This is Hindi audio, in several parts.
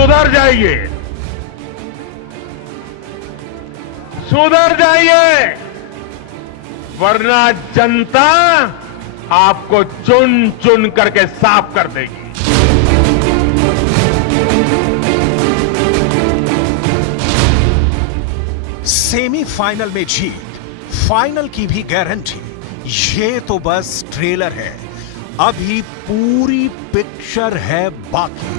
सुधर जाइए, सुधर जाइए, वरना जनता आपको चुन चुन करके साफ कर देगी। सेमीफाइनल में जीत, फाइनल की भी गारंटी, ये तो बस ट्रेलर है, अभी पूरी पिक्चर है बाकी।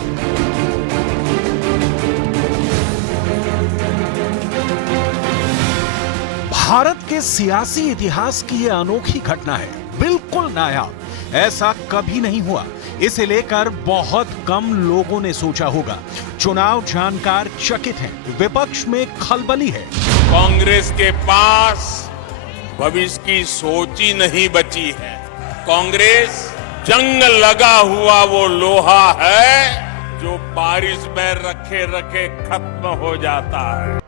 भारत के सियासी इतिहास की यह अनोखी घटना है, बिल्कुल नायाब, ऐसा कभी नहीं हुआ। इसे लेकर बहुत कम लोगों ने सोचा होगा। चुनाव जानकार चकित हैं, विपक्ष में खलबली है। कांग्रेस के पास भविष्य की सोच ही नहीं बची है। कांग्रेस जंग लगा हुआ वो लोहा है जो बारिश में रखे रखे खत्म हो जाता है।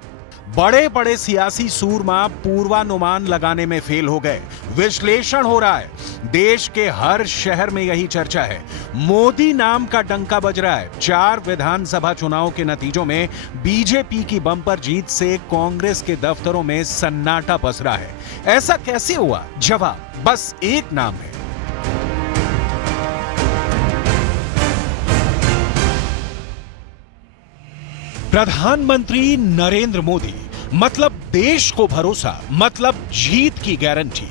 बड़े बड़े सियासी सूरमा पूर्वानुमान लगाने में फेल हो गए। विश्लेषण हो रहा है, देश के हर शहर में यही चर्चा है। मोदी नाम का डंका बज रहा है। 4 विधानसभा चुनाव के नतीजों में बीजेपी की बम्पर जीत से कांग्रेस के दफ्तरों में सन्नाटा पस रहा है। ऐसा कैसे हुआ? जवाब बस एक नाम है, प्रधानमंत्री नरेंद्र मोदी। मतलब देश को भरोसा, मतलब जीत की गारंटी।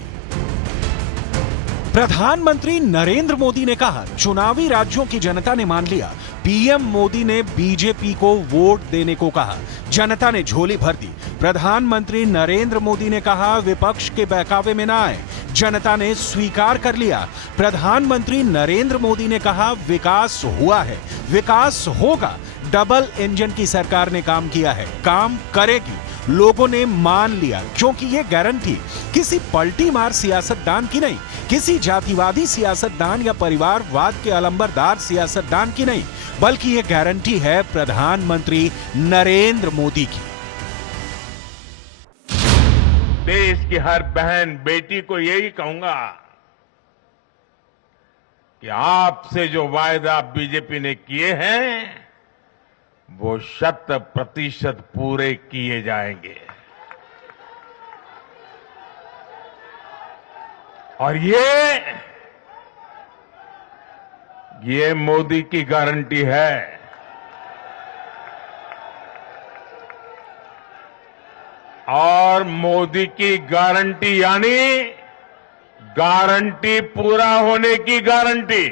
प्रधानमंत्री नरेंद्र मोदी ने कहा, चुनावी राज्यों की जनता ने मान लिया। पीएम मोदी ने बीजेपी को वोट देने को कहा, जनता ने झोली भर दी। प्रधानमंत्री नरेंद्र मोदी ने कहा, विपक्ष के बहकावे में ना आए, जनता ने स्वीकार कर लिया। प्रधानमंत्री नरेंद्र मोदी ने कहा, विकास हुआ है, विकास होगा। डबल इंजन की सरकार ने काम किया है, काम करेगी। लोगों ने मान लिया, क्योंकि यह गारंटी किसी पलटी मार सियासतदान की नहीं, किसी जातिवादी सियासतदान या परिवारवाद के अलंबरदार सियासतदान की नहीं, बल्कि यह गारंटी है प्रधानमंत्री नरेंद्र मोदी की। देश की हर बहन बेटी को यही कहूंगा कि आपसे जो वायदा बीजेपी ने किए हैं वो 100% पूरे किए जाएंगे। और ये मोदी की गारंटी है। और मोदी की गारंटी यानी गारंटी पूरा होने की गारंटी।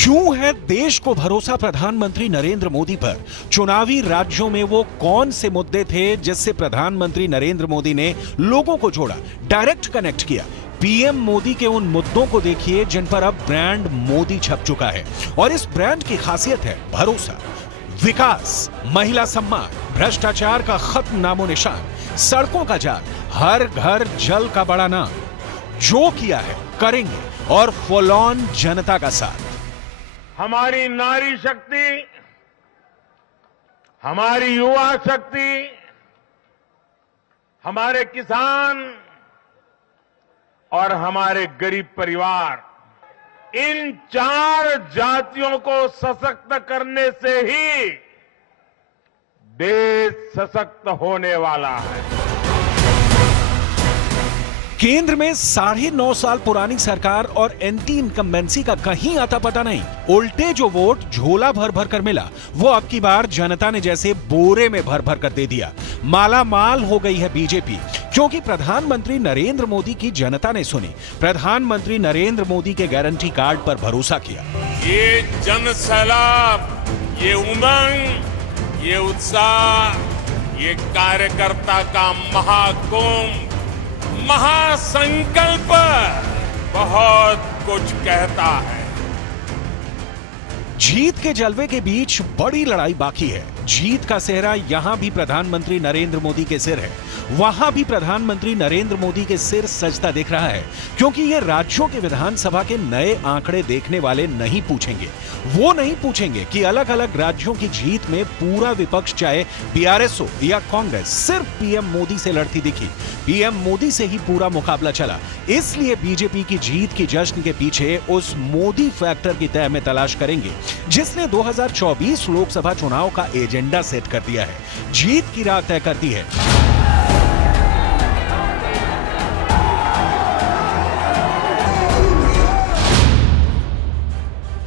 क्यों है देश को भरोसा प्रधानमंत्री नरेंद्र मोदी पर? चुनावी राज्यों में वो कौन से मुद्दे थे जिससे प्रधानमंत्री नरेंद्र मोदी ने लोगों को जोड़ा, डायरेक्ट कनेक्ट किया? पीएम मोदी के उन मुद्दों को देखिए जिन पर अब ब्रांड मोदी छप चुका है। और इस ब्रांड की खासियत है भरोसा, विकास, महिला सम्मान, भ्रष्टाचार का खत्म नामो निशान, सड़कों का जाल, हर घर जल का बड़ा नाम। जो किया है करेंगे, और फुल ऑन जनता का साथ। हमारी नारी शक्ति, हमारी युवा शक्ति, हमारे किसान और हमारे गरीब परिवार, इन 4 जातियों को सशक्त करने से ही देश सशक्त होने वाला है। केंद्र में 9.5 साल पुरानी सरकार और एंटी इनकम्बेंसी का कहीं आता पता नहीं। उल्टे जो वोट झोला भर भर कर मिला, वो अब की बार जनता ने जैसे बोरे में भर भर कर दे दिया। माला माल हो गई है बीजेपी, क्योंकि प्रधानमंत्री नरेंद्र मोदी की जनता ने सुनी। प्रधानमंत्री नरेंद्र मोदी के गारंटी कार्ड पर भरोसा किया। ये जन सैलाब, ये उमंग, ये उत्साह, ये कार्यकर्ता का महाकुंभ, महासंकल्प बहुत कुछ कहता है। जीत के जलवे के बीच बड़ी लड़ाई बाकी है। जीत का सेहरा यहां भी प्रधानमंत्री नरेंद्र मोदी के सिर है, वहां भी प्रधानमंत्री नरेंद्र मोदी के सिर सजता दिख रहा है, क्योंकि ये राज्यों के विधानसभा के नए आंकड़े देखने वाले नहीं पूछेंगे। वो नहीं पूछेंगे कि अलग अलग राज्यों की जीत में पूरा विपक्ष, चाहे बीआरएस हो या कांग्रेस, सिर्फ पीएम मोदी से लड़ती दिखी। पीएम मोदी से ही पूरा मुकाबला चला। इसलिए बीजेपी की जीत की जश्न के पीछे उस मोदी फैक्टर की तह में तलाश करेंगे जिसने 2024 लोकसभा चुनाव का एजेंडा सेट कर दिया है, जीत की राह तय करती है।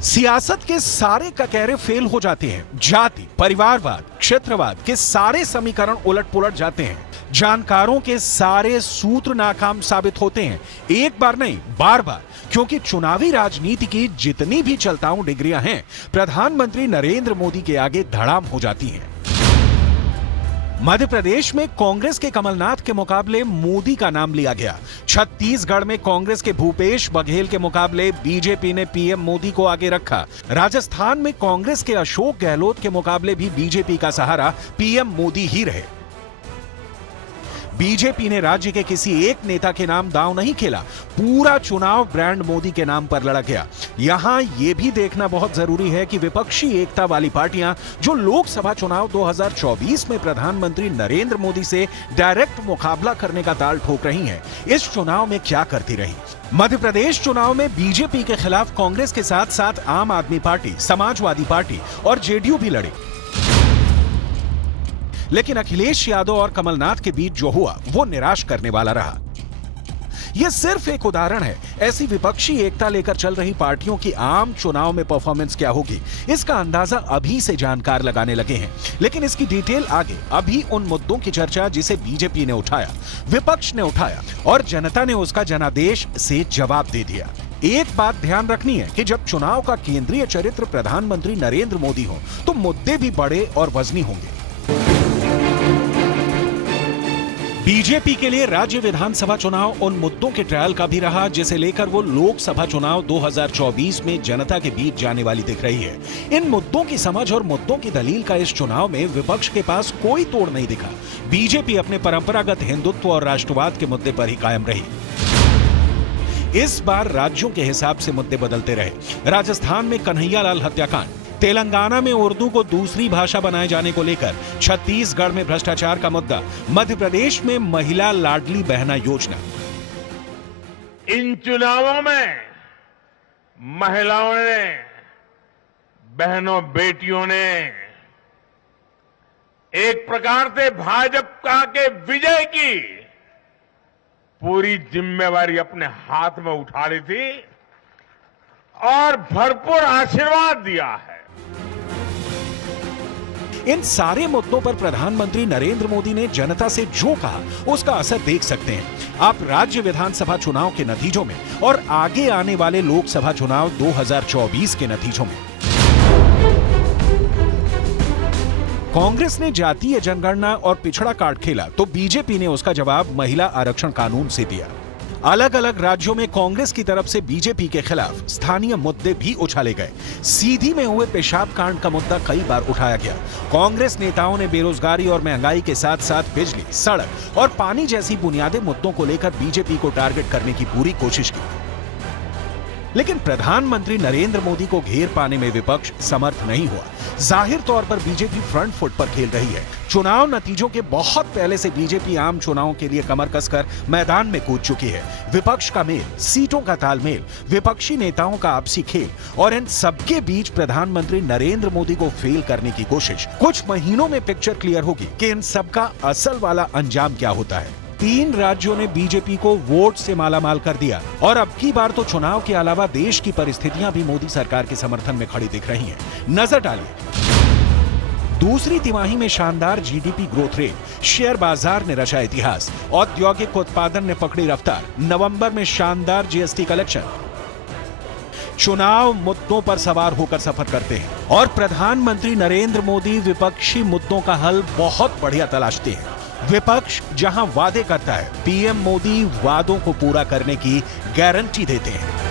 सियासत के सारे ककहरे फेल हो जाते हैं, जाति, परिवारवाद, क्षेत्रवाद के सारे समीकरण उलट पुलट जाते हैं, जानकारों के सारे सूत्र नाकाम साबित होते हैं, एक बार नहीं बार बार, क्योंकि चुनावी राजनीति की जितनी भी चलताऊ डिग्रियां हैं, प्रधानमंत्री नरेंद्र मोदी के आगे धड़ाम हो जाती हैं। मध्य प्रदेश में कांग्रेस के कमलनाथ के मुकाबले मोदी का नाम लिया गया। छत्तीसगढ़ में कांग्रेस के भूपेश बघेल के मुकाबले बीजेपी ने पीएम मोदी को आगे रखा। राजस्थान में कांग्रेस के अशोक गहलोत के मुकाबले भी बीजेपी का सहारा पीएम मोदी ही रहे। बीजेपी ने राज्य के किसी एक नेता के नाम दांव नहीं खेला, पूरा चुनाव ब्रांड मोदी के नाम पर लड़ा गया। यहां यह भी देखना बहुत जरूरी है कि विपक्षी एकता वाली पार्टियां जो लोकसभा चुनाव 2024 में प्रधानमंत्री नरेंद्र मोदी से डायरेक्ट मुकाबला करने का ताल ठोक रही हैं, इस चुनाव में क्या करती रही। मध्य प्रदेश चुनाव में बीजेपी के खिलाफ कांग्रेस के साथ साथ आम आदमी पार्टी, समाजवादी पार्टी और जेडीयू भी लड़े, लेकिन अखिलेश यादव और कमलनाथ के बीच जो हुआ वो निराश करने वाला रहा। यह सिर्फ एक उदाहरण है। ऐसी विपक्षी एकता लेकर चल रही पार्टियों की आम चुनाव में परफॉर्मेंस क्या होगी, इसका अंदाजा अभी से जानकार लगाने लगे हैं, लेकिन इसकी डिटेल आगे। अभी उन मुद्दों की चर्चा जिसे बीजेपी ने उठाया, विपक्ष ने उठाया और जनता ने उसका जनादेश से जवाब दे दिया। एक बात ध्यान रखनी है कि जब चुनाव का केंद्रीय चरित्र प्रधानमंत्री नरेंद्र मोदी हो तो मुद्दे भी बड़े और वजनी होंगे। बीजेपी के लिए राज्य विधानसभा चुनाव उन मुद्दों के ट्रायल का भी रहा जिसे लेकर वो लोकसभा चुनाव 2024 में जनता के बीच जाने वाली दिख रही है। इन मुद्दों की समझ और मुद्दों की दलील का इस चुनाव में विपक्ष के पास कोई तोड़ नहीं दिखा। बीजेपी अपने परंपरागत हिंदुत्व और राष्ट्रवाद के मुद्दे पर ही कायम रही। इस बार राज्यों के हिसाब से मुद्दे बदलते रहे। राजस्थान में कन्हैयालाल हत्याकांड, तेलंगाना में उर्दू को दूसरी भाषा बनाए जाने को लेकर, छत्तीसगढ़ में भ्रष्टाचार का मुद्दा, मध्य प्रदेश में महिला लाडली बहना योजना। इन चुनावों में महिलाओं ने, बहनों बेटियों ने एक प्रकार से भाजपा के विजय की पूरी जिम्मेवारी अपने हाथ में उठा ली थी और भरपूर आशीर्वाद दिया है। इन सारे मुद्दों पर प्रधानमंत्री नरेंद्र मोदी ने जनता से जो कहा उसका असर देख सकते हैं आप राज्य विधानसभा चुनाव के नतीजों में और आगे आने वाले लोकसभा चुनाव 2024 के नतीजों में। कांग्रेस ने जातीय जनगणना और पिछड़ा कार्ड खेला तो बीजेपी ने उसका जवाब महिला आरक्षण कानून से दिया। अलग अलग राज्यों में कांग्रेस की तरफ से बीजेपी के खिलाफ स्थानीय मुद्दे भी उछाले गए। सीधी में हुए पेशाब कांड का मुद्दा कई बार उठाया गया। कांग्रेस नेताओं ने बेरोजगारी और महंगाई के साथ साथ बिजली, सड़क और पानी जैसी बुनियादी मुद्दों को लेकर बीजेपी को टारगेट करने की पूरी कोशिश की, लेकिन प्रधानमंत्री नरेंद्र मोदी को घेर पाने में विपक्ष समर्थ नहीं हुआ। जाहिर तौर पर बीजेपी फ्रंट फुट पर खेल रही है। चुनाव नतीजों के बहुत पहले से बीजेपी आम चुनावों के लिए कमर कसकर मैदान में कूद चुकी है। विपक्ष का मेल, सीटों का तालमेल, विपक्षी नेताओं का आपसी खेल और इन सबके बीच प्रधानमंत्री नरेंद्र मोदी को फेल करने की कोशिश। कुछ महीनों में पिक्चर क्लियर होगी कि इन सबका असल वाला अंजाम क्या होता है। 3 राज्यों ने बीजेपी को वोट से मालामाल कर दिया और अब की बार तो चुनाव के अलावा देश की परिस्थितियां भी मोदी सरकार के समर्थन में खड़ी दिख रही हैं। नजर डालिए, दूसरी तिमाही में शानदार जीडीपी ग्रोथ रेट, शेयर बाजार ने रचा इतिहास, औद्योगिक उत्पादन ने पकड़ी रफ्तार, नवंबर में शानदार जीएसटी कलेक्शन। चुनाव मुद्दों पर सवार होकर सफर करते हैं और प्रधानमंत्री नरेंद्र मोदी विपक्षी मुद्दों का हल बहुत बढ़िया तलाशते हैं। विपक्ष जहां वादे करता है, पीएम मोदी वादों को पूरा करने की गारंटी देते हैं।